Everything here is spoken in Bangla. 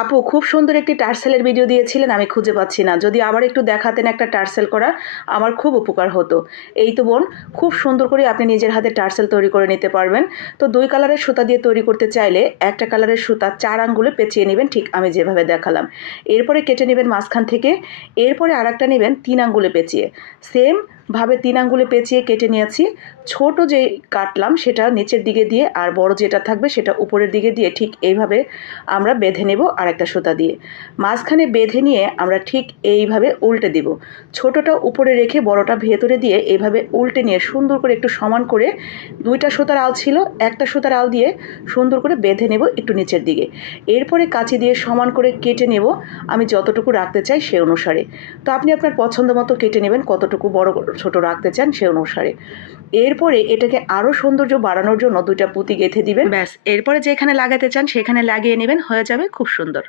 আপু খুব সুন্দর একটি টার্সেলের ভিডিও দিয়েছিলেন, আমি খুঁজে পাচ্ছি না। যদি আবার একটু দেখাতেন একটা টার্সেল করা, আমার খুব উপকার হতো। এই তো বোন, খুব সুন্দর করে আপনি নিজের হাতে টার্সেল তৈরি করে নিতে পারবেন। তো 2 কালারের সুতা দিয়ে তৈরি করতে চাইলে একটা কালারের সুতা 4 আঙ্গুলে পেঁচিয়ে নেবেন, ঠিক আমি যেভাবে দেখালাম। এরপরে কেটে নেবেন মাঝখান থেকে। এরপরে আরেকটা নেবেন 3 আঙ্গুলে পেঁচিয়ে। সেম ভাবে 3 আঙ্গুলে পেঁচিয়ে কেটে নিয়েছি। ছোট যে কাটলাম সেটা নিচের দিকে দিয়ে, আর বড় যেটা থাকবে সেটা উপরের দিকে দিয়ে ঠিক এইভাবে আমরা বেঁধে নেব আরেকটা সুতা দিয়ে। মাঝখানে বেঁধে নিয়ে আমরা ঠিক এইভাবে উল্টে দিব। ছোটটা উপরে রেখে বড়টা ভেতরে দিয়ে এইভাবে উল্টে নিয়ে সুন্দর করে একটু সমান করে, 2টা সুতার আল ছিল, একটা সুতার আল দিয়ে সুন্দর করে বেঁধে নেব একটু নিচের দিকে। এরপরে কাঁচি দিয়ে সমান করে কেটে নেব আমি যতটুকু রাখতে চাই সে অনুসারে। তো আপনি আপনার পছন্দ মতো কেটে নেবেন, কতটুকু বড় ছোট রাখতে চান সে অনুসারে। এরপরে এটাকে আরও সৌন্দর্য বাড়ানোর জন্য 2টা পুঁতি গেঁথে দিবেন, ব্যাস। এরপরে যেখানে লাগাতে চান সেখানে লাগিয়ে নেবেন, হয়ে যাবে খুব সুন্দর।